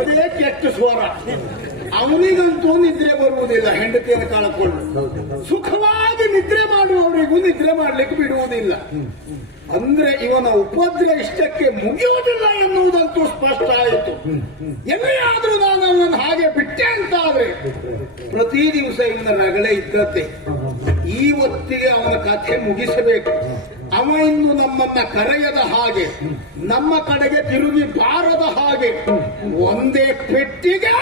ಅದೇ ಕೆಟ್ಟ ಸ್ವರ ಅವನಿಗಂತೂ ನಿದ್ರೆ ಬರುವುದಿಲ್ಲ, ಹೆಂಡತಿಯನ್ನು ಕಳ್ಕೊಂಡು. ಸುಖವಾಗಿ ನಿದ್ರೆ ಮಾಡುವವರಿಗೂ ನಿದ್ರೆ ಮಾಡ್ಲಿಕ್ಕೆ ಬಿಡುವುದಿಲ್ಲ. ಅಂದ್ರೆ ಇವನ ಉಪದ್ರ ಇಷ್ಟಕ್ಕೆ ಮುಗಿಯುವುದಿಲ್ಲ ಎನ್ನುವುದಂತೂ ಸ್ಪಷ್ಟ ಆಯಿತು. ಎಲ್ಲಿಯಾದ್ರೂ ನಾನು ಅವನನ್ನು ಹಾಗೆ ಬಿಟ್ಟೆ ಅಂತ ಆದ್ರೆ ಪ್ರತಿ ದಿವಸ ಇವನ ರಗಳೆ ಇದ್ದಂತೆ ಈ ಹೊತ್ತಿಗೆ ಅವನ ಕಥೆ ಮುಗಿಸಬೇಕು. ಅವ ಇನ್ನು ನಮ್ಮನ್ನ ಕರೆಯದ ಹಾಗೆ ನಮ್ಮ ಕಡೆಗೆ ತಿರುಗಿ ಬಾರದ ಹಾಗೆ ಒಂದೇ ಪೆಟ್ಟಿಗೆ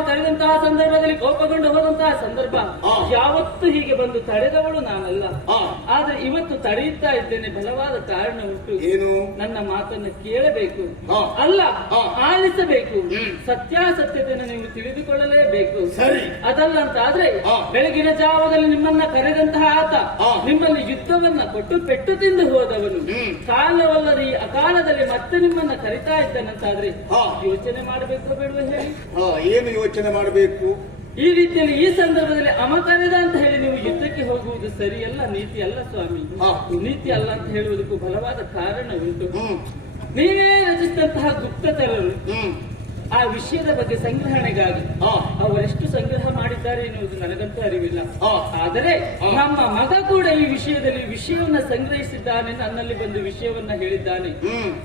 ಕರೆದಂತಹ ಸಂದರ್ಭದಲ್ಲಿ ಕೋಪಗೊಂಡು ಹೋದಂತಹ ಸಂದರ್ಭ ಯಾವತ್ತು ಹೀಗೆ ಬಂದು ತಡೆದವಳು ನಾನಲ್ಲ. ಆದ್ರೆ ಇವತ್ತು ತಡೆಯುತ್ತಾ ಇದ್ದೇನೆ ಬಲವಾದ ಕಾರಣ ಉಂಟು. ಏನು? ನನ್ನ ಮಾತನ್ನು ಕೇಳಬೇಕು. ಅಲ್ಲ. ಆಲಿಸಬೇಕು. ಸತ್ಯಾಸತ್ಯತೆಯನ್ನು ನೀವು ತಿಳಿದುಕೊಳ್ಳಲೇಬೇಕು. ಸರಿ. ಅದಲ್ಲ ಅಂತ ಆದ್ರೆ ಬೆಳಗಿನ ಜಾವದಲ್ಲಿ ನಿಮ್ಮನ್ನ ಕರೆದಂತಹ ಆತ. ನಿಮ್ಮಲ್ಲಿ ಯುದ್ಧವನ್ನ ಕೊಟ್ಟು ಪೆಟ್ಟು ತಿಂದು ಹೋದವನು. ಕಾಲವಲ್ಲದ ಈ ಅಕಾಲದಲ್ಲಿ ಮತ್ತೆ ನಿಮ್ಮನ್ನ ಕರಿತಾ ಇದ್ದಾನಂತಾದ್ರೆ ಯೋಚನೆ ಮಾಡಬೇಕು ಬೇಡುವ ಹೇಳಿ. ಏನು ಯೋಚನೆ ಮಾಡಬೇಕು? ಈ ರೀತಿಯಲ್ಲಿ ಈ ಸಂದರ್ಭದಲ್ಲಿ ಅಮ ಅಂತ ಹೇಳಿ ನೀವು ಯುದ್ಧಕ್ಕೆ ಹೋಗುವುದು ಸರಿಯಲ್ಲ ನೀತಿ ಅಲ್ಲ ಸ್ವಾಮಿ. ನೀತಿ ಅಲ್ಲ ಅಂತ ಹೇಳುವುದಕ್ಕೂ ಬಲವಾದ ಕಾರಣ ಉಂಟು ನೀವೇ ರಚಿಸಿದಂತಹ ಗುಪ್ತಚರರು ಆ ವಿಷಯದ ಬಗ್ಗೆ ಸಂಗ್ರಹಣೆಗಾಗಿ. ಅವರೆಷ್ಟು ಸಂಗ್ರಹ ಮಾಡಿದ್ದಾರೆ ಎನ್ನುವುದು ನನಗಂತೂ ಅರಿವಿಲ್ಲ. ಆದರೆ ನಮ್ಮ ಮಗ ಕೂಡ ಈ ವಿಷಯದಲ್ಲಿ ವಿಷಯವನ್ನ ಸಂಗ್ರಹಿಸಿದ್ದಾನೆ ನನ್ನಲ್ಲಿ ಬಂದು ವಿಷಯವನ್ನ ಹೇಳಿದ್ದಾನೆ.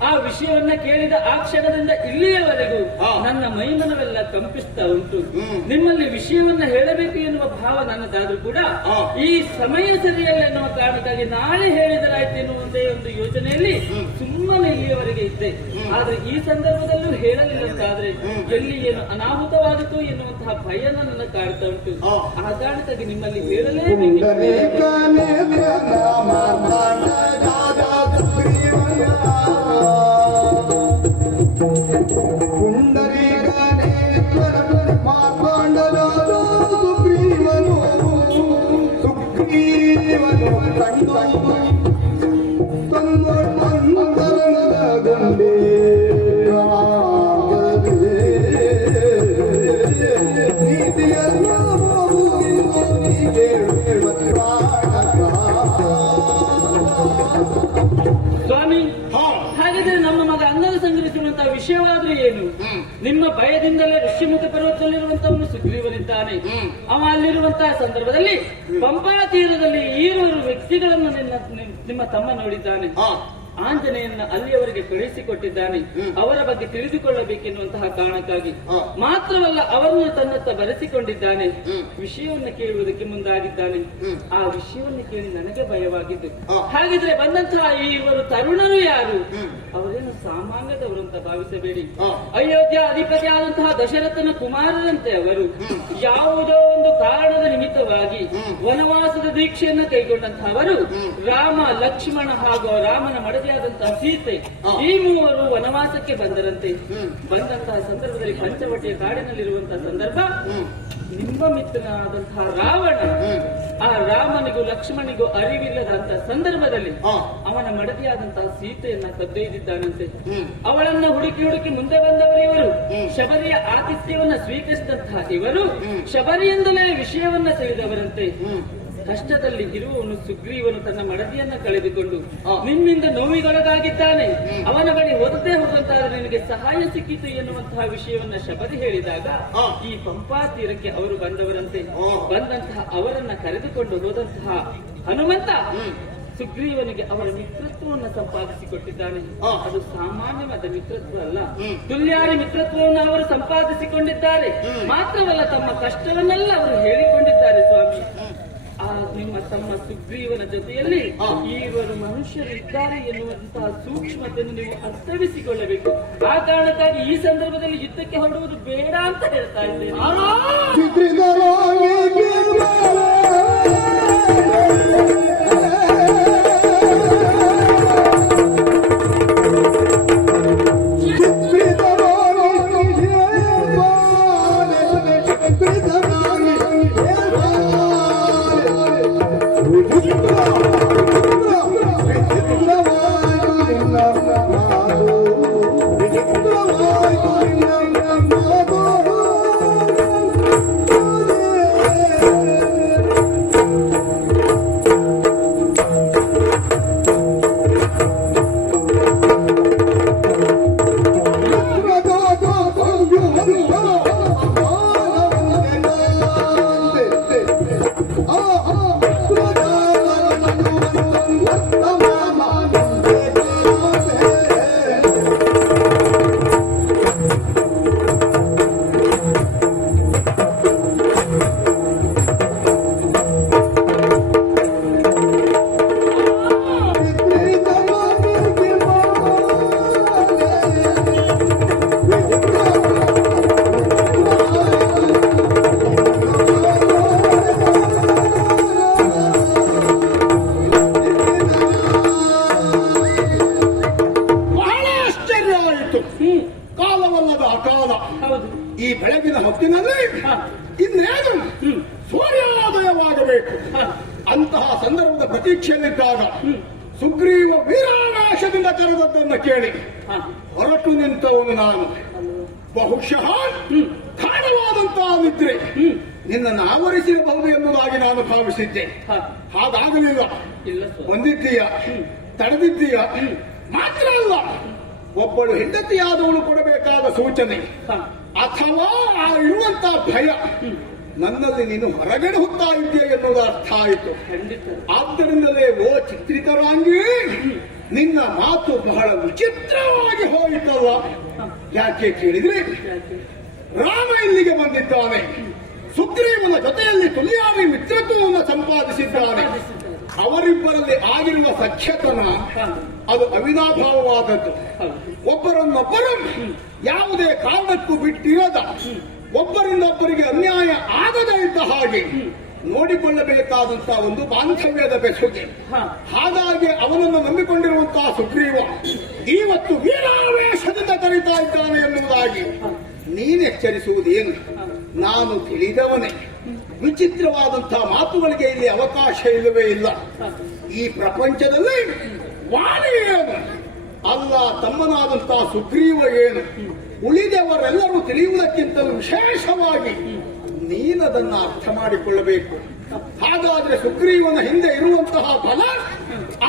ಆ ವಿಷಯವನ್ನ ಕೇಳಿದ ಆ ಕ್ಷಣದಿಂದ ಇಲ್ಲಿಯವರೆಗೂ ನನ್ನ ಮೈಮನವೆಲ್ಲ ಕಂಪಿಸ್ತಾ ಉಂಟು. ನಿಮ್ಮಲ್ಲಿ ವಿಷಯವನ್ನ ಹೇಳಬೇಕು ಎನ್ನುವ ಭಾವ ನನ್ನದಾದ್ರೂ ಕೂಡ ಈ ಸಮಯ ಸರಿಯಲ್ಲ ಎನ್ನುವ ಕಾರಣಕ್ಕಾಗಿ ನಾಳೆ ಹೇಳಿದರಾಯ್ತು ಎನ್ನುವ ಒಂದೇ ಒಂದು ಯೋಜನೆಯಲ್ಲಿ ಸುಮ್ಮನೆ ಇಲ್ಲಿಯವರೆಗೆ ಇದ್ದೆ. ಆದ್ರೆ ಈ ಸಂದರ್ಭದಲ್ಲೂ ಹೇಳಲಿಲ್ಲ ಅಂತಾದ್ರೆ ಎಲ್ಲಿ ಏನು ಅನಾಹುತವಾದಿತು ಎನ್ನುವಂತಹ ಭಯ ನನ್ನ ಕಾಡ್ತಾ ಉಂಟು. ಆ. ಕಾರಣಕ್ಕಾಗಿ ನಿಮ್ಮಲ್ಲಿ ಹೇಳಲೇಬೇಕು ಸ್ವಾಮಿ ತಮ್ಮ ನೋಡಿದ್ದಾನೆ ಆಂಜನೇಯನ್ನ ಅಲ್ಲಿಯವರಿಗೆ ಕಳುಹಿಸಿಕೊಟ್ಟಿದ್ದಾನೆ. ಅವರ ಬಗ್ಗೆ ತಿಳಿದುಕೊಳ್ಳಬೇಕೆನ್ನುವಂತಹ ಕಾರಣಕ್ಕಾಗಿ. ಮಾತ್ರವಲ್ಲ ಅವರನ್ನು ತನ್ನತ್ತ ಬರೆಸಿಕೊಂಡಿದ್ದಾನೆ. ವಿಷಯವನ್ನು ಕೇಳುವುದಕ್ಕೆ ಮುಂದಾಗಿದ್ದಾನೆ. ಆ ವಿಷಯವನ್ನು ಕೇಳಿ ನನಗೆ ಭಯವಾಗಿದ್ದು ಹಾಗಿದ್ರೆ ಬಂದಂತಹ ಈ ಇವರು ತರುಣರು ಯಾರು. ಅವರೇನು ಸಾಮಾನ್ಯದವರು ಅಂತ ಭಾವಿಸಬೇಡಿ. ಅಯೋಧ್ಯ ಅಧಿಪತಿ ಆದಂತಹ ದಶರಥನ ಕುಮಾರರಂತೆ ಅವರು ಯಾವುದೋ ಒಂದು ಕಾರಣದ ನಿಮಿತ್ತವಾಗಿ ವನವಾಸದ ದೀಕ್ಷೆಯನ್ನು ಕೈಗೊಂಡಂತಹ ಅವರು ರಾಮ ಲಕ್ಷ್ಮಣ ಹಾಗೂ ರಾಮನ ಮಡದಿಯಾದಂತಹ ಸೀತೆ ಈ ಮೂವರು ವನವಾಸಕ್ಕೆ ಬಂದರಂತೆ. ಬಂದಂತಹ ಸಂದರ್ಭದಲ್ಲಿ ಪಂಚವಟಿಯ ಕಾಡಿನಲ್ಲಿರುವಂತಹ ಸಂದರ್ಭ. ನಿಮ್ಮ ಮಿತ್ರನಾದಂತಹ ರಾವಣ ಆ ರಾಮನಿಗೂ ಲಕ್ಷ್ಮಣಿಗೂ ಅರಿವಿಲ್ಲದಂತಹ ಸಂದರ್ಭದಲ್ಲಿ ಅವನ ಮಡದಿಯಾದಂತಹ ಸೀತೆಯನ್ನ ಕದ್ದೊಯ್ದಿದ್ದಾನಂತೆ ಅವಳನ್ನ ಹುಡುಕಿ ಹುಡುಕಿ ಮುಂದೆ ಬಂದವರು ಇವರು. ಶಬರಿಯ ಆತಿಥ್ಯವನ್ನ ಸ್ವೀಕರಿಸಿದಂತಹ ಇವರು. ಶಬರಿಯಿಂದಲೇ ವಿಷಯವನ್ನ ತಿಳಿದವರಂತೆ ಕಷ್ಟದಲ್ಲಿ ಇರುವವನು ಸುಗ್ರೀವನು ತನ್ನ ಮಡದಿಯನ್ನ ಕಳೆದುಕೊಂಡು. ನಿಮ್ಮಿಂದ ನೋವಿಗೊಳಗಾಗಿದ್ದಾನೆ. ಅವನ ಬಳಿ ಹೋದದೇ ಹೋದಂತಾದ್ರೆ ನಿನಗೆ ಸಹಾಯ ಸಿಕ್ಕಿತು ಎನ್ನುವಂತಹ ವಿಷಯವನ್ನ ಶಬರಿ ಹೇಳಿದಾಗ ಈ ಪಂಪಾ ತೀರಕ್ಕೆ ಅವರು ಬಂದವರಂತೆ. ಬಂದಂತಹ ಅವರನ್ನ ಕರೆದುಕೊಂಡು ಹೋದಂತಹ ಹನುಮಂತ ಸುಗ್ರೀವನಿಗೆ ಅವರ ಮಿತ್ರತ್ವವನ್ನು ಸಂಪಾದಿಸಿಕೊಟ್ಟಿದ್ದಾನೆ. ಅದು ಸಾಮಾನ್ಯವಾದ ಮಿತ್ರತ್ವ ಅಲ್ಲ. ತುಲ್ಯಾರಿ ಮಿತ್ರತ್ವವನ್ನು ಅವರು ಸಂಪಾದಿಸಿಕೊಂಡಿದ್ದಾರೆ. ಮಾತ್ರವಲ್ಲ ತಮ್ಮ ಕಷ್ಟವನ್ನೆಲ್ಲ ಅವರು ಹೇಳಿಕೊಂಡಿದ್ದಾರೆ ಸ್ವಾಮಿ. ನಿಮ್ಮ ತಮ್ಮ ಸುಗ್ರೀವನ ಜೊತೆಯಲ್ಲಿ. ಈವರು ಮನುಷ್ಯರಿದ್ದಾರೆ ಎನ್ನುವಂತಹ ಸೂಕ್ಷ್ಮತೆಯನ್ನು ನೀವು ಅರ್ಥವಿಸಿಕೊಳ್ಳಬೇಕು. ಆ ಕಾರಣಕ್ಕಾಗಿ ಈ ಸಂದರ್ಭದಲ್ಲಿ ಯುದ್ಧಕ್ಕೆ ಹೊರಡುವುದು ಬೇಡ ಅಂತ ಹೇಳ್ತಾ ಇದ್ದೇನೆ. ಈ ಬೆಳಗಿನ ಹೊತ್ತಿನಲ್ಲಿ. ಇನ್ನೇನು ಸೂರ್ಯೋದಯವಾಗಬೇಕು. ಅಂತಹ ಸಂದರ್ಭದ ಪ್ರತೀಕ್ಷೆಯಲ್ಲಿದ್ದಾಗ ಸುಗ್ರೀವ ವೀರಾನಾಶದಿಂದ ಕರೆದದ್ದನ್ನು ಕೇಳಿ. ಹೊರಟು ನಿಂತವನು ನಾನು. ಬಹುಶಃ ಹ್ಮ್. ಗಾಢವಾದಂತಹ ನಿದ್ರೆ ನಿನ್ನನ್ನು ಆವರಿಸಿರಬಹುದು ಎಂಬುದಾಗಿ ನಾನು ಭಾವಿಸಿದ್ದೆ. ಹಾಗಾಗಲಿಲ್ಲ. ಬಂದಿದ್ದೀಯ? ತಡೆದಿದ್ದೀಯ? ಮಾತ್ರ ಅಲ್ಲ. ಒಬ್ಬಳು ಹೆಂಡತಿಯಾದವಳು ಕೊಡಬೇಕಾದ ಸೂಚನೆ. ಅಥವಾ ಆ ಇರುವಂತಹ ಭಯ. ನನ್ನಲ್ಲಿ ನೀನು ಹೊರಗಡೆ ಹೋಗ್ತಾ ಇದ್ದೆ ಎನ್ನುವುದು ಅರ್ಥ ಆಯಿತು. ಆದ್ದರಿಂದಲೇ ಓ ಚಿತ್ರಿತರಾಂಗಿ ನಿನ್ನ ಮಾತು ಬಹಳ ವಿಚಿತ್ರವಾಗಿ ಹೋಯಿತಲ್ಲ ಯಾಕೆ ಕೇಳಿದ್ರೆ ರಾಮ ಇಲ್ಲಿಗೆ ಬಂದಿದ್ದಾನೆ. ಸುಗ್ರೀವನ ಜೊತೆಯಲ್ಲಿ ತುಲಿಯಾರಿ ಮಿತ್ರತ್ವವನ್ನು ಸಂಪಾದಿಸಿದ್ದಾನೆ. ಅವರಿಬ್ಬರಲ್ಲಿ ಆಗಿರುವ ಸಖ್ಯತನ, ಅದು ಅವಿನಾಭಾವವಾದದ್ದು ಒಬ್ಬರನ್ನೊಬ್ಬರು ಯಾವುದೇ ಕಾರಣಕ್ಕೂ ಬಿಟ್ಟಿರದ ಒಬ್ಬರಿಂದ ಒಬ್ಬರಿಗೆ ಅನ್ಯಾಯ ಆಗದ ಇದ್ದ ಹಾಗೆ ನೋಡಿಕೊಳ್ಳಬೇಕಾದಂತಹ ಒಂದು ಬಾಂಧವ್ಯದ ಬೆಸುಗೆ. ಹಾಗಾಗಿ ಅವನನ್ನು ನಂಬಿಕೊಂಡಿರುವಂತಹ ಸುಗ್ರೀವ ಇವತ್ತು ವೀರಾವೇಶದಿಂದ ಕರೀತಾ ಇದ್ದಾನೆ ಎನ್ನುವುದಾಗಿ ನೀನು ಎಚ್ಚರಿಸುವುದೇನು ನಾನು ತಿಳಿದವನೇ. ವಿಚಿತ್ರವಾದಂತಹ ಮಾತುಗಳಿಗೆ ಇಲ್ಲಿ ಅವಕಾಶ ಇಲ್ಲವೇ ಇಲ್ಲ. ಈ ಪ್ರಪಂಚದಲ್ಲಿ ವಾಣಿ ಅಲ್ಲ ತಮ್ಮನಾದಂತಹ ಸುಗ್ರೀವ ಏನು? ಉಳಿದವರೆಲ್ಲರೂ ತಿಳಿಯುವುದಕ್ಕಿಂತಲೂ ವಿಶೇಷವಾಗಿ ನೀನದನ್ನ ಅರ್ಥ ಮಾಡಿಕೊಳ್ಳಬೇಕು. ಹಾಗಾದ್ರೆ ಸುಗ್ರೀವನ ಹಿಂದೆ ಇರುವಂತಹ ಬಲ,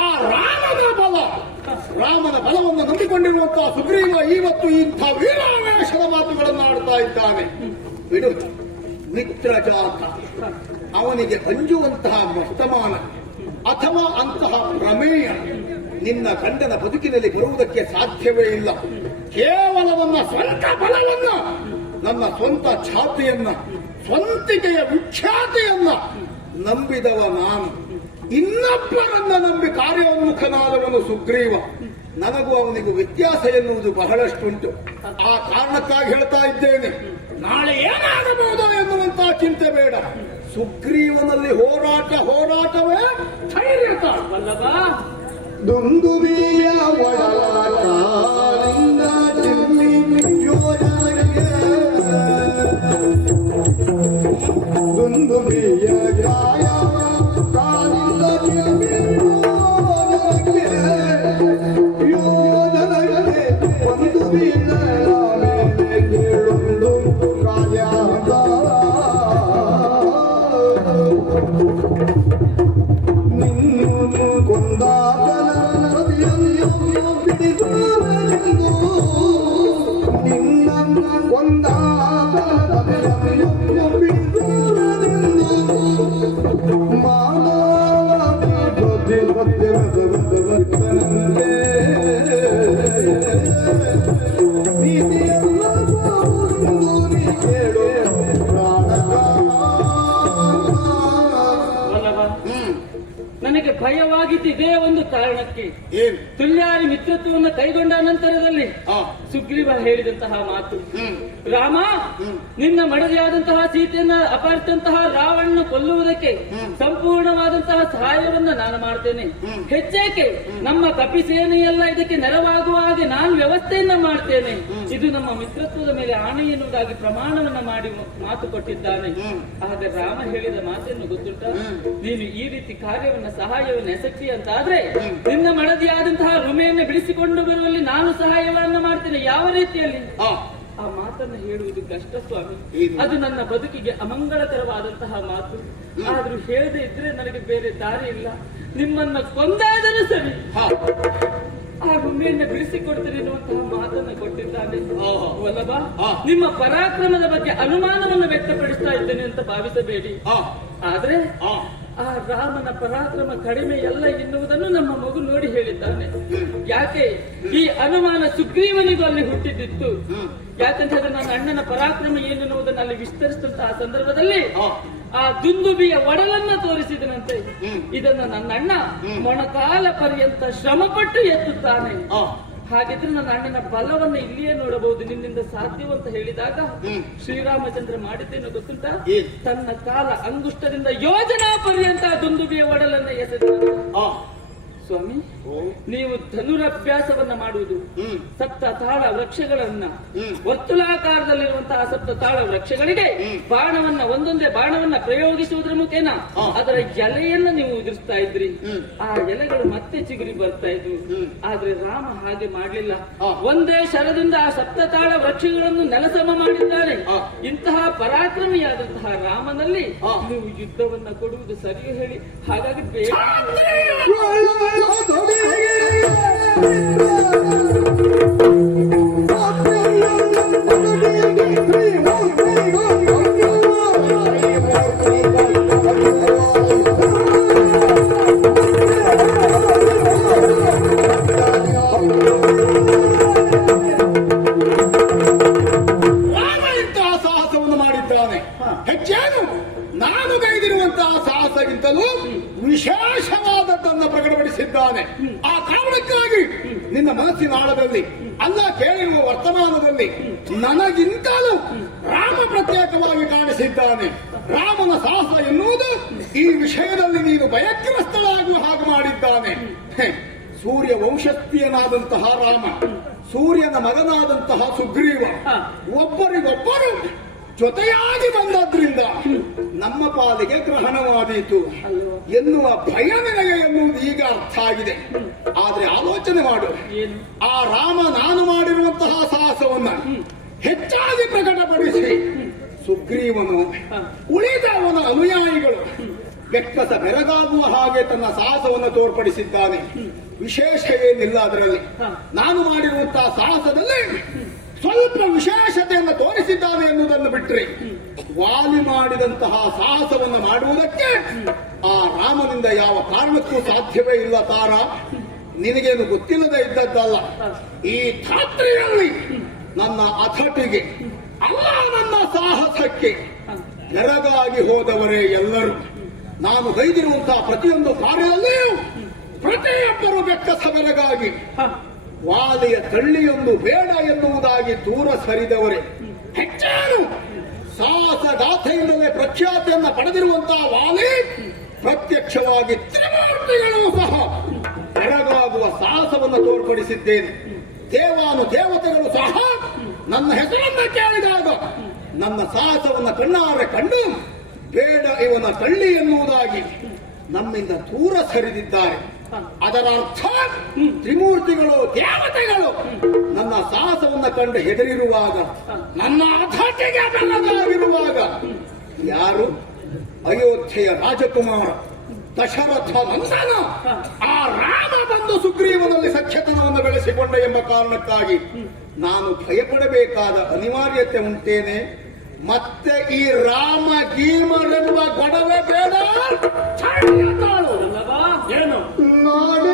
ಆ ರಾಮನ ಬಲ. ರಾಮನ ಬಲವನ್ನು ನಂಬಿಕೊಂಡಿರುವಂತಹ ಸುಗ್ರೀವ ಇವತ್ತು ಇಂಥ ವೀರಾವೇಶದ ಮಾತುಗಳನ್ನು ಆಡ್ತಾ ಇದ್ದಾನೆ. ಬಿಡು. ಮಿತ್ರ ಜಾತ ಅವನಿಗೆ ಅಂಜುವಂತಹ ವರ್ತಮಾನ ಅಥವಾ ಅಂತಹ ಪ್ರಮೇಯ ನಿನ್ನ ಗಂಡನ ಬದುಕಿನಲ್ಲಿ ಬರುವುದಕ್ಕೆ ಸಾಧ್ಯವೇ ಇಲ್ಲ. ಕೇವಲ ನನ್ನ ಸ್ವಂತ ಬಲವನ್ನ, ನನ್ನ ಸ್ವಂತ ಛಾತಿಯನ್ನ, ಸ್ವಂತಿಕೆಯ ವಿಖ್ಯಾತಿಯನ್ನ ನಂಬಿದವ ನಾನು. ಇನ್ನೊಬ್ಬರನ್ನ ನಂಬಿ ಕಾರ್ಯೋನ್ಮುಖನಾದವನು ಸುಗ್ರೀವ. ನನಗೂ ಅವನಿಗೂ ವ್ಯತ್ಯಾಸ ಎನ್ನುವುದು ಬಹಳಷ್ಟುಂಟು. ಆ ಕಾರಣಕ್ಕಾಗಿ ಹೇಳ್ತಾ ಇದ್ದೇನೆ. ನಾಳೆ ಏನಾಗಬಹುದು ಎನ್ನುವಂತಹ ಚಿಂತೆ ಬೇಡ. ಸುಗ್ರೀವನಲ್ಲಿ ಹೋರಾಟ, ಹೋರಾಟವೇ ಧೈರ್ಯ ವಲ್ಲಭ ದುಂದುಬಿಯ ಒಡಲಾಟದಿಂದ ಗಾಯ ಗಾಯವ ಕಾಲಿಂದ No. me ಮುಖ್ಯವಾಗಿದ್ದು ಇದೇ ಒಂದು ಕಾರಣಕ್ಕೆ. ತುಲ್ಯಾರಿ ಮಿತ್ರತ್ವವನ್ನು ಕೈಗೊಂಡ ನಂತರದಲ್ಲಿ ಸುಗ್ರೀವ ಹೇಳಿದಂತಹ ಮಾತು. ರಾಮ ನಿನ್ನ ಮಡದಿಯಾದಂತಹ ಸೀತೆಯನ್ನ ಅಪಹರಿಸಿದಂತಹ ರಾವಣನ ಕೊಲ್ಲುವುದಕ್ಕೆ. ಸಂಪೂರ್ಣವಾದಂತಹ ಸಹಾಯವನ್ನ ನಾನು ಮಾಡ್ತೇನೆ. ಹೆಚ್ಚೇಕೆ ನಮ್ಮ ಕಪಿಸೇನೆಯೆಲ್ಲ ಇದಕ್ಕೆ ನೆರವಾಗುವ ಹಾಗೆ ನಾನು ವ್ಯವಸ್ಥೆಯನ್ನ ಮಾಡ್ತೇನೆ. ಇದು ನಮ್ಮ ಮಿತ್ರತ್ವದ ಮೇಲೆ ಆಣೆ ಎನ್ನುವುದಾಗಿ ಪ್ರಮಾಣವನ್ನ ಮಾಡಿ ಮಾತು ಕೊಟ್ಟಿದ್ದಾನೆ. ಆದರೆ ರಾಮ ಹೇಳಿದ ಮಾತನ್ನು ಗೊತ್ತುಂಟ? ನೀನು ಈ ರೀತಿ ಕಾರ್ಯವನ್ನ ಸಹಾಯವನ್ನು ಅಂತ ಆದ್ರೆ ನಿನ್ನ ಮಡದಿಯಾದಂತಹ ರುಮೆಯನ್ನು ಬಿಡಿಸಿಕೊಂಡು ಬರುವಲ್ಲಿ ನಾನು ಸಹಾಯವನ್ನ ಮಾಡ್ತೇನೆ. ಯಾವ ರೀತಿಯಲ್ಲಿ? ಆ ಮಾತನ್ನು ಹೇಳುವುದು ಕಷ್ಟ ಸ್ವಾಮಿ. ಅದು ನನ್ನ ಬದುಕಿಗೆ ಅಮಂಗಳಕರವಾದಂತಹ ಮಾತು. ಆದ್ರೂ ಹೇಳದೆ ಇದ್ರೆ ನನಗೆ ಬೇರೆ ದಾರಿ ಇಲ್ಲ. ನಿಮ್ಮನ್ನ ಕೊಂದಾದರೂ ಸರಿ. ಆ ರುಮೆಯನ್ನ ಬಿಡಿಸಿಕೊಡ್ತೇನೆ ಎನ್ನುವಂತಹ ಮಾತನ್ನ ಕೊಟ್ಟಿದ್ದಾನೆ. ವಲ್ಲಭ ನಿಮ್ಮ ಪರಾಕ್ರಮದ ಬಗ್ಗೆ ಅನುಮಾನವನ್ನು ವ್ಯಕ್ತಪಡಿಸ್ತಾ ಇದ್ದೇನೆ ಅಂತ ಭಾವಿಸಬೇಡಿ. ಆದ್ರೆ ಆ ರಾಮನ ಪರಾಕ್ರಮ ಕಡಿಮೆ ಎಲ್ಲ ಎನ್ನುವುದನ್ನು ನಮ್ಮ ಮಗು ನೋಡಿ ಹೇಳಿದ್ದಾನೆ. ಯಾಕೆ? ಈ ಅನುಮಾನ ಸುಗ್ರೀವನಿಗೂ ಅಲ್ಲಿ ಹುಟ್ಟಿದ್ದಿತ್ತು. ಹ್ಮ್. ಯಾಕಂತ ಹೇಳಿದ್ರೆ ನನ್ನ ಅಣ್ಣನ ಪರಾಕ್ರಮ ಏನೆನ್ನುವುದನ್ನು ಅಲ್ಲಿ ವಿಸ್ತರಿಸಿದಂತಹ ಸಂದರ್ಭದಲ್ಲಿ ಆ ದುಂದುಬಿಯ ಒಡಲನ್ನ ತೋರಿಸಿದನಂತೆ. ಇದನ್ನು ನನ್ನ ಅಣ್ಣ ಮೊಣಕಾಲ ಪರ್ಯಂತ ಶ್ರಮಪಟ್ಟು ಎತ್ತುತ್ತಾನೆ. ಹಾಗಿದ್ರೆ ನನ್ನ ಅಣ್ಣನ ಬಲವನ್ನ ಇಲ್ಲಿಯೇ ನೋಡಬಹುದು ನಿನ್ನಿಂದ ಸಾಧ್ಯವಂತ ಹೇಳಿದಾಗ ಶ್ರೀರಾಮಚಂದ್ರ ಮಾಡಿದ್ದೇನು ಗೊತ್ತುಂಟ? ತನ್ನ ಕಾಲ ಅಂಗುಷ್ಟದಿಂದ ಯೋಜನಾ ಪರ್ಯಂತ ದುಂದುಬಿಯ ಒಡಲನ್ನ ಎಸೆದ ಸ್ವಾಮಿ ನೀವು ಧನುರಭ್ಯಾಸವನ್ನ ಮಾಡುವುದು. ಸಪ್ತ ತಾಳ ವೃಕ್ಷಗಳನ್ನ. ವರ್ತುಲಾಕಾರದಲ್ಲಿರುವಂತಹ ಸಪ್ತ ತಾಳ ವೃಕ್ಷಗಳಿಗೆ. ಬಾಣವನ್ನ ಒಂದೊಂದೇ ಬಾಣವನ್ನ ಪ್ರಯೋಗಿಸುವುದರ ಮುಖೇನ ಅದರ ಎಲೆಯನ್ನ ನೀವು ಉದುರಿಸ್ತಾ ಇದ್ರಿ. ಆ ಎಲೆಗಳು ಮತ್ತೆ ಚಿಗುರಿ ಬರ್ತಾ ಇದ್ವು. ಆದ್ರೆ ರಾಮ ಹಾಗೆ ಮಾಡಲಿಲ್ಲ. ಒಂದೇ ಶರದಿಂದ ಆ ಸಪ್ತ ತಾಳ ವೃಕ್ಷಗಳನ್ನು ನೆಲಸಮ ಮಾಡಿದ್ದಾರೆ ಇಂತಹ ಪರಾಕ್ರಮಿಯಾದಂತಹ ರಾಮನಲ್ಲಿ ನೀವು ಯುದ್ಧವನ್ನ ಕೊಡುವುದು ಸರಿ ಹೇಳಿ. ಹಾಗಾಗಿ ಬೇಡ ರಾಮ ಈ ವಿಷಯದಲ್ಲಿ ನೀನು ಭಯಗ್ರಸ್ತಳಾಗುವ ಹಾಗೆ ಮಾಡಿದ್ದಾನೆ. ಸೂರ್ಯ ವಂಶಸ್ಥೀಯನಾದಂತಹ ರಾಮ ಸೂರ್ಯನ ಮಗನಾದಂತಹ ಸುಗ್ರೀವ ಒಬ್ಬರಿಗೊಬ್ಬರು ಜೊತೆಯಾಗಿ ಬಂದದ್ರಿಂದ ನಮ್ಮ ಪಾಲಿಗೆ ಗ್ರಹಣವಾದೀತು. ಎನ್ನುವ ಭಯ ನನಗೆ ಎನ್ನುವುದು ಈಗ ಅರ್ಥ ಆಗಿದೆ. ಆದ್ರೆ ಆಲೋಚನೆ ಮಾಡು. ಆ ರಾಮ ನಾನು ಮಾಡಿರುವಂತಹ ಸಾಹಸವನ್ನ ಹೆಚ್ಚಾಗಿ ಪ್ರಕಟಪಡಿಸಿ. ಸುಗ್ರೀವನು ಉಳಿದ ಉಳಿದವನ ಅನುಯಾಯಿಗಳು. ಬೆಕ್ಕಸ ಬೆರಗಾಗುವ ಹಾಗೆ ತನ್ನ ಸಾಹಸವನ್ನು ತೋರ್ಪಡಿಸಿದ್ದಾನೆ. ವಿಶೇಷ ಏನಿಲ್ಲ ಅದರಲ್ಲಿ. ನಾನು ಮಾಡಿರುವಂತಹ ಸಾಹಸದಲ್ಲಿ ಸ್ವಲ್ಪ ವಿಶೇಷತೆಯನ್ನು ತೋರಿಸಿದ್ದಾನೆ ಎನ್ನುವುದನ್ನು ಬಿಟ್ಟರೆ ವಾಲಿ ಮಾಡಿದಂತಹ ಸಾಹಸವನ್ನು ಮಾಡುವುದಕ್ಕೆ ಆ ರಾಮನಿಂದ ಯಾವ ಕಾರಣಕ್ಕೂ ಸಾಧ್ಯವೇ ಇಲ್ಲ ತಾರ. ನಿನಗೇನು ಗೊತ್ತಿಲ್ಲದೆ ಇದ್ದದ್ದಲ್ಲ. ಈ ಖಾತ್ರಿಯಲ್ಲಿ ನನ್ನ ಅಥಟಿಗೆ ಅಲ್ಲ ನನ್ನ ಸಾಹಸಕ್ಕೆ ನೆರಗಾಗಿ ಹೋದವರೇ ಎಲ್ಲರೂ. ನಾನು ಬೈದಿರುವಂತಹ ಪ್ರತಿಯೊಂದು ಕಾರ್ಯದಲ್ಲಿಯೂ ಪ್ರತಿಯೊಬ್ಬರು ಬೆಟ್ಟ ಸಮರಗಾಗಿ. ವಾಲಿಯ ತಳ್ಳಿಯೊಂದು ಬೇಡ ಎನ್ನುವುದಾಗಿ ದೂರ ಸರಿದವರೇ. ಹೆಚ್ಚಾರು ಸಾಹಸ ಗಾಥೆಯಿಂದಲೇ ಪ್ರಖ್ಯಾತಿಯನ್ನು ಪಡೆದಿರುವಂತಹ ವಾಲಿ ಪ್ರತ್ಯಕ್ಷವಾಗಿ ತ್ರಿಮೂರ್ತಿಗಳು ಸಹ ಬೆರಗಾಗುವ ಸಾಹಸವನ್ನು ತೋರ್ಪಡಿಸಿದ್ದೇನೆ. ದೇವಾನು ದೇವತೆಗಳು ಸಹ ನನ್ನ ಹೆಸರನ್ನ ಕೇಳಿದಾಗ ನನ್ನ ಸಾಹಸವನ್ನ ಕಣ್ಣಾರೆ ಕಂಡು ಬೇಡ ಇವನ ಕಳ್ಳಿ ಎನ್ನುವುದಾಗಿ ನಮ್ಮಿಂದ ದೂರ ಸರಿದಿದ್ದಾರೆ. ಅದರ ಅರ್ಥ ತ್ರಿಮೂರ್ತಿಗಳು, ದೇವತೆಗಳು ನನ್ನ ಸಾಹಸವನ್ನ ಕಂಡು ಹೆದರಿರುವಾಗ, ನನ್ನ ಅಧತೆಗೆ ಬೆಲ್ಲದಾಗಿರುವಾಗ ಯಾರು ಅಯೋಧ್ಯೆಯ ರಾಜಕುಮಾರ ದಶರಥ ನಂದನ ಆ ರಾಮ ಬಂದು ಸುಗ್ರೀವನಲ್ಲಿ ಸಖ್ಯತನವನ್ನು ಬೆಳೆಸಿಕೊಂಡ ಎಂಬ ಕಾರಣಕ್ಕಾಗಿ ನಾನು ಭಯಪಡಬೇಕಾದ ಅನಿವಾರ್ಯತೆ ಉಂಟೇನೆ. ಮತ್ತೆ ಈ ರಾಮ ಗೀಮರೆಂಬ ಗೊಡವೆ ಬೇಡ. ಏನು? ನೋಡಿ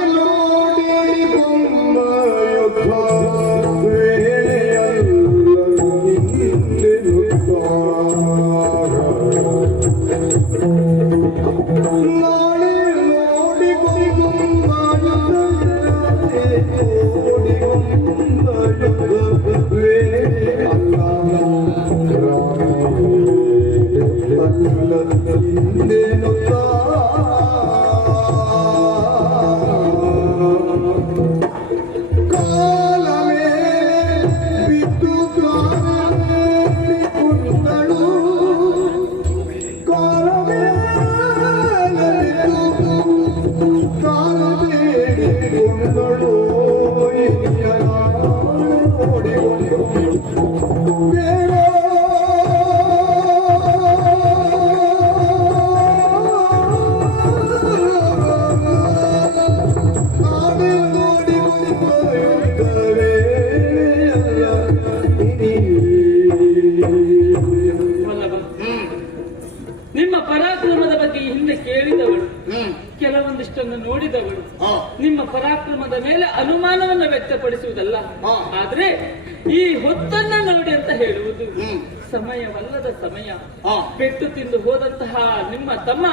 ಸಮಯವಲ್ಲದ ಸಮಯ. ಪೆಟ್ಟು ತಿಂದು ಹೋದಂತಹ ನಿಮ್ಮ ತಮ್ಮ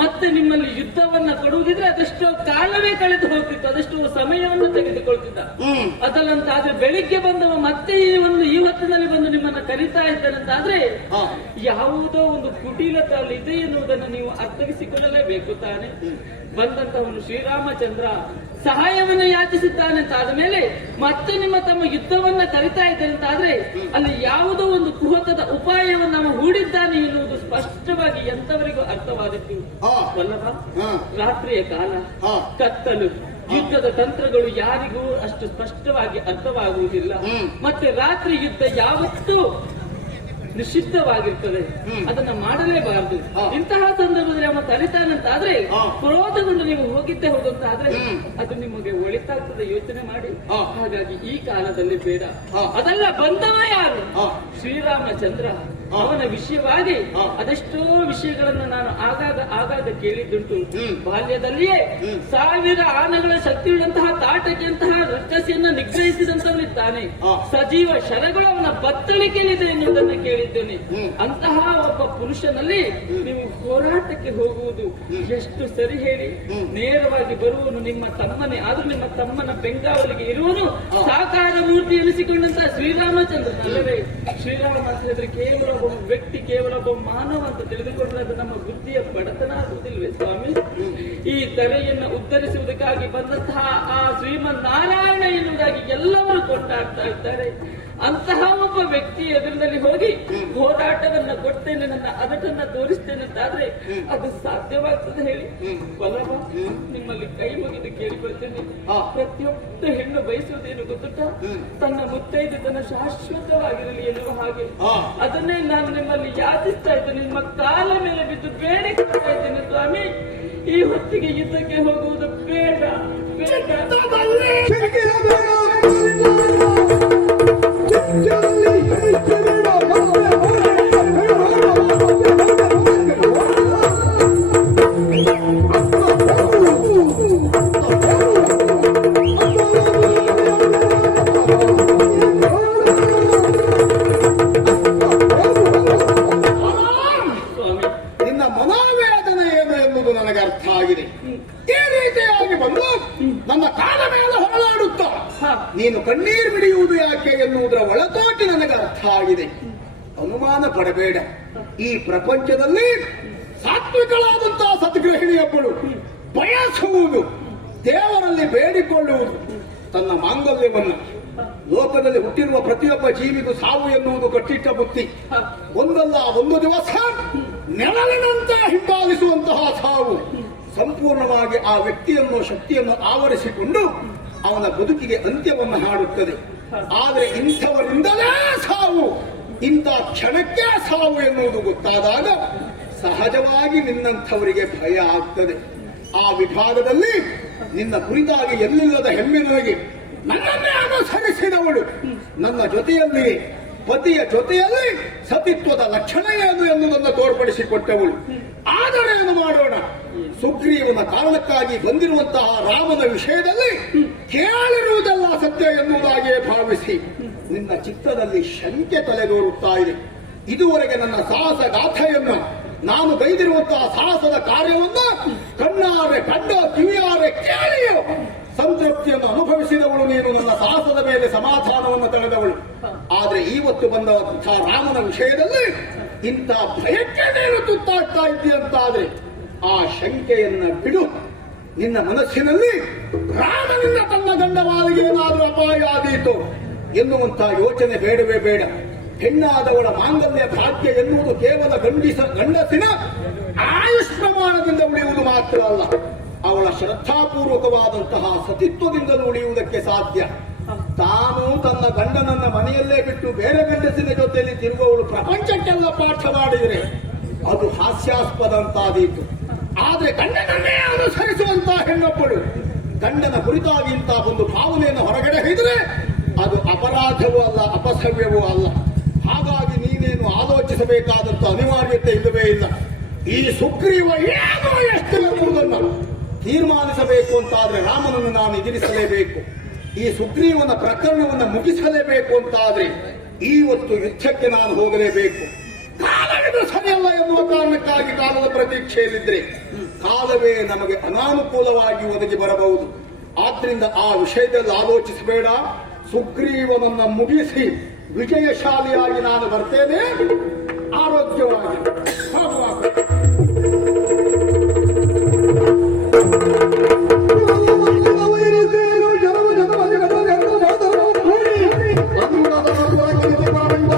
ಮತ್ತೆ ನಿಮ್ಮಲ್ಲಿ ಯುದ್ಧವನ್ನ ಕೊಡುವುದಿದ್ರೆ ಅದೆಷ್ಟೋ ಕಾಲವೇ ಕಳೆದು ಹೋಗ್ತಿತ್ತು ಅದೆಷ್ಟೋ ಸಮಯವನ್ನು ತೆಗೆದುಕೊಳ್ತಿದ್ದ. ಅದಲ್ಲಂತಾದ್ರೆ ಬೆಳಿಗ್ಗೆ ಬಂದವ ಮತ್ತೆ ಈ ಒಂದು ಈ ಹೊತ್ತಿನಲ್ಲಿ ಬಂದು ನಿಮ್ಮನ್ನ ಕರೀತಾ ಇದ್ದಾನಂತಾದ್ರೆ ಯಾವುದೋ ಒಂದು ಕುಟೀಲದಲ್ಲಿ ಅಲ್ಲಿ ಇದೆ ಎನ್ನುವುದನ್ನು ನೀವು ಅರ್ಥವಿಸಿಕೊಳ್ಳಲೇಬೇಕು ತಾನೆ. ಬಂದಂತವನು ಶ್ರೀರಾಮಚಂದ್ರ ಸಹಾಯವನ್ನು ಯಾಚಿಸಿದ್ದಾನೆ ಅಂತ ಆದ್ಮೇಲೆ ಮತ್ತೆ ನಿಮ್ಮ ತಮ್ಮ ಯುದ್ಧವನ್ನ ಕರಿತಾ ಇದ್ದಾರೆ ಅಂತ ಆದ್ರೆ ಅಲ್ಲಿ ಯಾವುದೋ ಒಂದು ಕುಹಕದ ಉಪಾಯವನ್ನು ನಾವು ಹೂಡಿದ್ದಾನೆ ಎನ್ನುವುದು ಸ್ಪಷ್ಟವಾಗಿ ಎಂತವರಿಗೂ ಅರ್ಥವಾದದ್ದು. ರಾತ್ರಿಯ ಕಾಲ ಕತ್ತಲು ಯುದ್ಧದ ತಂತ್ರಗಳು ಯಾರಿಗೂ ಅಷ್ಟು ಸ್ಪಷ್ಟವಾಗಿ ಅರ್ಥವಾಗುವುದಿಲ್ಲ. ಮತ್ತೆ ರಾತ್ರಿ ಯುದ್ಧ ಯಾವತ್ತೂ ನಿಷಿದ್ಧವಾಗಿರ್ತದೆ. ಅದನ್ನ ಮಾಡಲೇಬಾರದು. ಇಂತಹ ಸಂದರ್ಭದಲ್ಲಿ ಅವ ತಲೆತಾನಂತಾದ್ರೆ. ಕ್ರೋಧಗೊಂಡು ನೀವು ಹೋಗಿದ್ದೆ ಹೋಗುವಂತಾದ್ರೆ ಅದು ನಿಮಗೆ ಒಳಿತಾಗ್ತದೆ ಯೋಚನೆ ಮಾಡಿ. ಹಾಗಾಗಿ ಈ ಕಾಲದಲ್ಲಿ ಬೇಡ. ಅದೆಲ್ಲ ಬಂದವ ಯಾರು? ಶ್ರೀರಾಮಚಂದ್ರ. ಅವನ ವಿಷಯವಾಗಿ. ಅದೆಷ್ಟೋ ವಿಷಯಗಳನ್ನು ನಾನು ಆಗಾಗ ಆಗಾಗ ಕೇಳಿದ್ದುಂಟು. ಬಾಲ್ಯದಲ್ಲಿಯೇ ಸಾವಿರ ಆನೆಗಳ ಶಕ್ತಿಯುಳ್ಳಂತಹ ತಾಟಕಿಯಂತಹ ರಕ್ಷಸಿಯನ್ನು ನಿಗ್ರಹಿಸಿದಂತವನಿದ್ದಾನೆ. ಸಜೀವ ಶರಗಳು ಅವನ ಬತ್ತಳಿಕೆಯಲ್ಲಿದೆ ಎನ್ನುವುದನ್ನು ಕೇಳಿದ್ದೇನೆ. ಅಂತಹ ಒಬ್ಬ ಪುರುಷನಲ್ಲಿ ನೀವು ಹೋರಾಟಕ್ಕೆ ಹೋಗುವುದು ಎಷ್ಟು ಸರಿ ಹೇಳಿ. ನೇರವಾಗಿ ಬರುವನು ನಿಮ್ಮ ತಮ್ಮನೇ ಆದ್ರೂ ನಿಮ್ಮ ತಮ್ಮನ ಬೆಂಗಾವಲಿಗೆ ಇರುವನು ಸಾಕಾರ ಮೂರ್ತಿ ಎನಿಸಿಕೊಂಡಂತಹ ಶ್ರೀರಾಮಚಂದ್ರ. ಅಲ್ಲವೇ? ಶ್ರೀರಾಮ ಕೇವಲ ಒಬ್ಬ ವ್ಯಕ್ತಿ ಕೇವಲ ಒಬ್ಬ ಮಾನವ ಅಂತ ತಿಳಿದುಕೊಂಡ್ರೆ ಅದು ನಮ್ಮ ಬುದ್ಧಿಯ ಬಡತನ ಆಗುವುದಿಲ್ವೇ ಸ್ವಾಮಿ? ಈ ತಲೆಯನ್ನು ಉದ್ಧರಿಸುವುದಕ್ಕಾಗಿ ಬಂದಂತಹ ಆ ಶ್ರೀಮನ್ ನಾರಾಯಣ ಎನ್ನುವುದಾಗಿ ಎಲ್ಲವೂ ಕೊಂಡಾಡ್ತಾ ಇದ್ದಾರೆ. ಅಂತಹ ಒಬ್ಬ ವ್ಯಕ್ತಿ ಎದುರಿನಲ್ಲಿ ಹೋಗಿ ಹೋರಾಟವನ್ನ ಕೊಡ್ತೇನೆ ನನ್ನ ಅದಟನ್ನ ತೋರಿಸ್ತೇನೆ ಅಂತಾದ್ರೆ ಅದು ಸಾಧ್ಯವಾಗ್ತದೆ ಹೇಳಿ. ಬಲವ ನಿಮ್ಮಲ್ಲಿ ಕೈ ಮುಗಿದು ಕೇಳಿಕೊಳ್ತೇನೆ. ಪ್ರತಿಯೊಬ್ಬ ಹೆಣ್ಣು ಬಯಸುವುದೇನು ಗೊತ್ತುಂಟ? ತನ್ನ ಮುತ್ತೈದತನ ಶಾಶ್ವತವಾಗಿರಲಿ ಎನ್ನುವ ಹಾಗೆ. ಅದನ್ನೇ ನಾನು ನಿಮ್ಮಲ್ಲಿ ಯಾಚಿಸ್ತಾ ಇದ್ದೇನೆ. ನಿಮ್ಮ ಕಾಲ ಮೇಲೆ ಬಿದ್ದು ಬೇಡಿಕೊಳ್ತಾ ಇದ್ದೇನೆ ಸ್ವಾಮಿ. ಈ ಹೊತ್ತಿಗೆ ಯುದ್ಧಕ್ಕೆ ಹೋಗುವುದು ಬೇಡ. ಬೇಡ. ಅನುಮಾನ ಪಡಬೇಡ. ಈ ಪ್ರಪಂಚದಲ್ಲಿ ಸಾತ್ವಿಕಳಾದಂತಹ ಸದ್ಗೃಹಿಣಿಯೊಬ್ಬಳು ಬಯಸುವುದು, ದೇವರಲ್ಲಿ ಬೇಡಿಕೊಳ್ಳುವುದು, ತನ್ನ ಮಾಂಗಲ್ಯವನ್ನು. ಲೋಕದಲ್ಲಿ ಹುಟ್ಟಿರುವ ಪ್ರತಿಯೊಬ್ಬ ಜೀವಿಗೂ ಸಾವು ಎನ್ನುವುದು ಕಟ್ಟಿಟ್ಟ ಬುತ್ತಿ. ಒಂದಲ್ಲ ಒಂದು ದಿವಸ ನೆರಳಿನಂತೆ ಹಿಂಬಾಲಿಸುವಂತಹ ಸಾವು. ಸಂಪೂರ್ಣವಾಗಿ ಆ ವ್ಯಕ್ತಿಯನ್ನು, ಶಕ್ತಿಯನ್ನು ಆವರಿಸಿಕೊಂಡು ಅವನ ಬದುಕಿಗೆ ಅಂತ್ಯವನ್ನು ಹಾಡುತ್ತದೆ. ಆದರೆ ಇಂಥವರಿಂದಲೇ ಸಾವು. ಇಂಥ ಕ್ಷಣಕ್ಕೆ ಸಾವು ಎನ್ನುವುದು ಗೊತ್ತಾದಾಗ ಸಹಜವಾಗಿ ನಿನ್ನಂಥವರಿಗೆ ಭಯ ಆಗ್ತದೆ. ಆ ವಿಭಾಗದಲ್ಲಿ ನಿನ್ನ ಕುರಿತಾಗಿ ಎಲ್ಲಿಲ್ಲದ ಹೆಮ್ಮೆ ನನಗೆ. ನನ್ನನ್ನೇ ಅನುಸರಿಸಿದವಳು. ನನ್ನ ಜೊತೆಯಲ್ಲಿ, ಪತಿಯ ಜೊತೆಯಲ್ಲಿ ಸತಿತ್ವದ ಲಕ್ಷಣ ಏನು ಎನ್ನುವುದನ್ನು ತೋರ್ಪಡಿಸಿಕೊಟ್ಟವಳು. ಆದರೆ ಏನು ಮಾಡೋಣ? ಸುಗ್ರೀವನ ಕಾರಣಕ್ಕಾಗಿ ಬಂದಿರುವಂತಹ ರಾಮನ ವಿಷಯದಲ್ಲಿ ಕೇಳಿರುವುದೆಲ್ಲ ಸತ್ಯ ಎನ್ನುವುದಾಗಿಯೇ ಭಾವಿಸಿ. ನಿನ್ನ ಚಿತ್ತದಲ್ಲಿ ಶಂಕೆ ತಲೆದೋರುತ್ತಾ ಇದೆ. ಇದುವರೆಗೆ ನನ್ನ ಸಾಹಸ ಗಾಥೆಯನ್ನು ನಾನು ಬೈದಿರುವಂತಹ ಸಾಹಸದ ಕಾರ್ಯವನ್ನು ಕಣ್ಣಾರೆ ಕಂಡ ಕಿವಿಯಾರೆ ಕೇಳಿಯೋ ಸಂತೃಪ್ತಿಯನ್ನು ಅನುಭವಿಸಿದವಳು ನೀನು. ನನ್ನ ಸಾಹಸದ ಮೇಲೆ ಸಮಾಧಾನವನ್ನು ತಳೆದವಳು. ಆದ್ರೆ ಇವತ್ತು ಬಂದಂತಹ ರಾಮನ ವಿಷಯದಲ್ಲಿ ಇಂಥ ಭಯಕ್ಕೆ ನೀನು ತುತ್ತಾಗ್ತಾ ಇದ್ದೀಯಂತಾದ್ರೆ ಆ ಶಂಕೆಯನ್ನ ಬಿಡು. ನಿನ್ನ ಮನಸ್ಸಿನಲ್ಲಿ ರಾಮನಿಂದ ತನ್ನ ಗಂಡವಾಳಿಗೆ ಏನಾದರೂ ಅಪಾಯ ಆದೀತು. ಎನ್ನುವಂತ ಯೋಚನೆ ಬೇಡವೇ ಬೇಡ. ಹೆಣ್ಣಾದವಳ ಮಾಂಗಲ್ಯ ಭಾಗ್ಯ ಎನ್ನುವುದು ಕೇವಲ ಗಂಡಿಸ ಗಂಡಸಿನ ಆಯುಷ್ ಪ್ರಮಾಣದಿಂದ ಉಳಿಯುವುದು ಮಾತ್ರ ಅಲ್ಲ, ಅವಳ ಶ್ರದ್ಧಾಪೂರ್ವಕವಾದಂತಹ ಸತಿತ್ವದಿಂದಲೂ ಉಳಿಯುವುದಕ್ಕೆ ಸಾಧ್ಯ. ತಾನು ತನ್ನ ಗಂಡನನ್ನ ಮನೆಯಲ್ಲೇ ಬಿಟ್ಟು ಬೇರೆ ಗಂಡಸಿನ ಜೊತೆಯಲ್ಲಿ ತಿರುಗುವವಳು ಪ್ರಪಂಚಕ್ಕೆಲ್ಲ ಪಾಠ ಮಾಡಿದರೆ ಅದು ಹಾಸ್ಯಾಸ್ಪದ ಅಂತಾದೀತು. ಆದ್ರೆ ಗಂಡನನ್ನೇ ಅನುಸರಿಸುವಂತಹ ಹೆಣ್ಣೊಬ್ಬಳು ಗಂಡನ ಕುರಿತಾಗಿ ಇಂತಹ ಒಂದು ಭಾವನೆಯನ್ನು ಹೊರಗಡೆ ಹಿಡಿದ್ರೆ ಅದು ಅಪರಾಧವೂ ಅಲ್ಲ, ಅಪಸವ್ಯವೂ ಅಲ್ಲ. ಹಾಗಾಗಿ ನೀನೇನು ಆಲೋಚಿಸಬೇಕಾದಂತ ಅನಿವಾರ್ಯತೆ ಇಲ್ಲವೇ ಇಲ್ಲ. ಈ ಸುಗ್ರೀವ ಏನು ಎಷ್ಟು ಎಂಬುದನ್ನು ತೀರ್ಮಾನಿಸಬೇಕು ಅಂತಾದ್ರೆ ರಾಮನನ್ನು ನಾನು ಎದುರಿಸಲೇಬೇಕು. ಈ ಸುಗ್ರೀವನ ಪ್ರಕರಣವನ್ನು ಮುಗಿಸಲೇಬೇಕು ಅಂತಾದ್ರೆ ಇವತ್ತು ಯುದ್ಧಕ್ಕೆ ನಾನು ಹೋಗಲೇಬೇಕು. ಕಾಲವಿದು ಸರಿಯಲ್ಲ ಎನ್ನುವ ಕಾರಣಕ್ಕಾಗಿ ಕಾಲದ ಪ್ರತೀಕ್ಷೆಯಲ್ಲಿದ್ರೆ ಕಾಲವೇ ನಮಗೆ ಅನಾನುಕೂಲವಾಗಿ ಒದಗಿ ಬರಬಹುದು. ಆದ್ರಿಂದ ಆ ವಿಷಯದಲ್ಲಿ ಆಲೋಚಿಸಬೇಡ. ಸುಗ್ರೀವನನ್ನ ಮುಗಿಸಿ ವಿಜಯಶಾಲಿಯಾಗಿ ನಾನು ಬರ್ತೇನೆ. ಆರೋಗ್ಯವಾಗಿ.